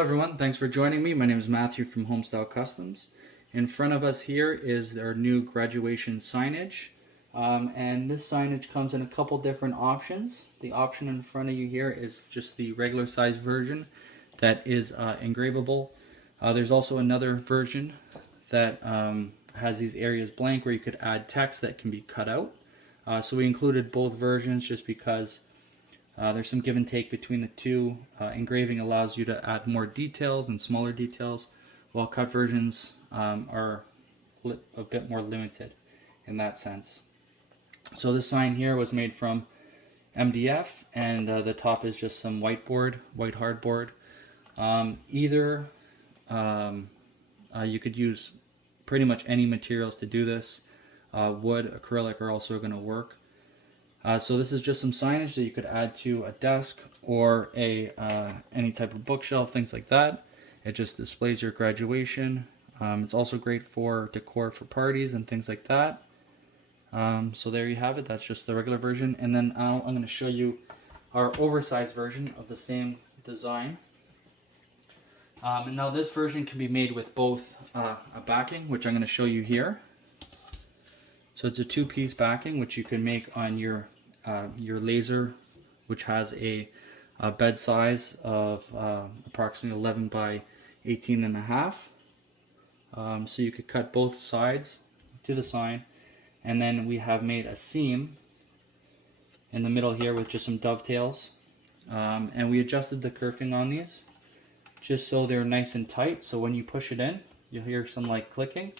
Hello everyone, thanks for joining me. My name is Matthew from Homestyle Customs. In front of us here is our new graduation signage. And this signage comes in a couple different options. The option in front of you here is just the regular size version that is engravable. There's also another version that has these areas blank where you could add text that can be cut out. So we included both versions just because there's some give and take between the two. Engraving allows you to add more details and smaller details, while cut versions are a bit more limited in that sense. So this sign here was made from MDF, and the top is just some white hardboard. You could use pretty much any materials to do this. Wood, acrylic are also going to work. So this is just some signage that you could add to a desk or any type of bookshelf, things like that. It just displays your graduation. It's also great for decor for parties and things like that. So there you have it. That's just the regular version. And then I'm going to show you our oversized version of the same design. And now this version can be made with both a backing, which I'm going to show you here. So it's a two-piece backing, which you can make on your laser, which has a bed size of approximately 11 by 18 and a half. So you could cut both sides to the sign, and then we have made a seam in the middle here with just some dovetails, and we adjusted the kerfing on these just so they're nice and tight. So when you push it in, you'll hear some like clicking.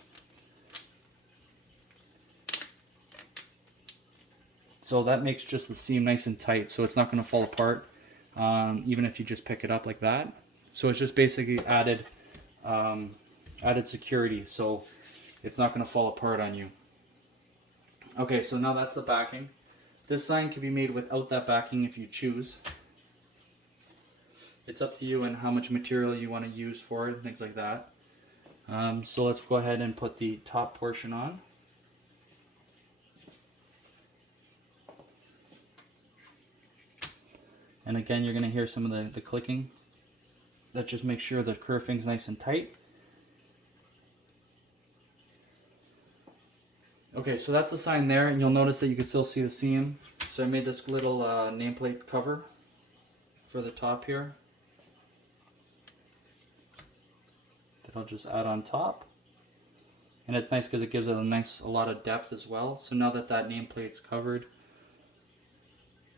So that makes just the seam nice and tight, so it's not going to fall apart, even if you just pick it up like that. So it's just basically added security, so it's not going to fall apart on you. Okay, so now that's the backing. This sign can be made without that backing if you choose. It's up to you and how much material you want to use for it, and things like that. So let's go ahead and put the top portion on. And again, you're going to hear some of the clicking. That just makes sure the kerfing's nice and tight. Okay, so that's the sign there, and you'll notice that you can still see the seam. So I made this little nameplate cover for the top here that I'll just add on top. And it's nice because it gives it a lot of depth as well. So now that nameplate's covered,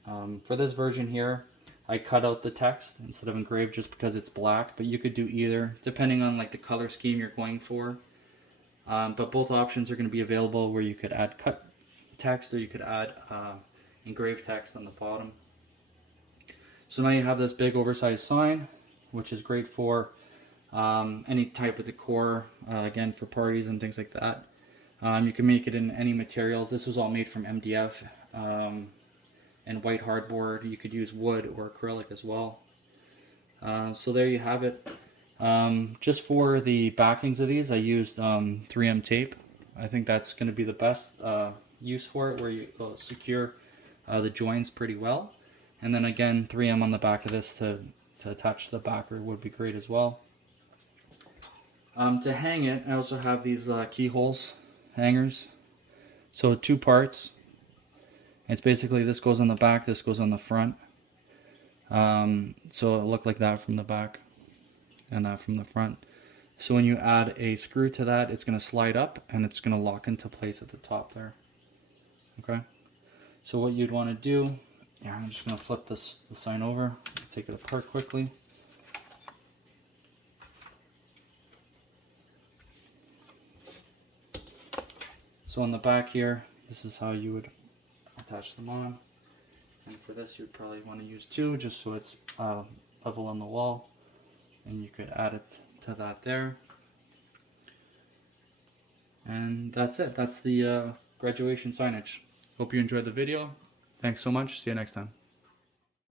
for this version here, I cut out the text instead of engraved just because it's black, but you could do either depending on like the color scheme you're going for. But both options are going to be available, where you could add cut text or you could add engraved text on the bottom. So now you have this big oversized sign, which is great for any type of decor, again for parties and things like that. You can make it in any materials. This was all made from MDF. And white hardboard. You could use wood or acrylic as well. So there you have it. Just for the backings of these, I used 3M tape. I think that's going to be the best use for it, where you secure the joints pretty well. And then again, 3M on the back of this to attach to the backer would be great as well. To hang it, I also have these keyholes hangers. So 2 parts. It's basically, this goes on the back, this goes on the front. So it'll look like that from the back and that from the front. So when you add a screw to that, it's going to slide up and it's going to lock into place at the top there. Okay. So what you'd want to do, I'm just going to flip the sign over, take it apart quickly. So on the back here, this is how you would attach them on, and for this you'd probably want to use 2 just so it's level on the wall, and you could add it to that there, and that's it. That's the graduation signage. Hope you enjoyed the video. Thanks so much. See you next time.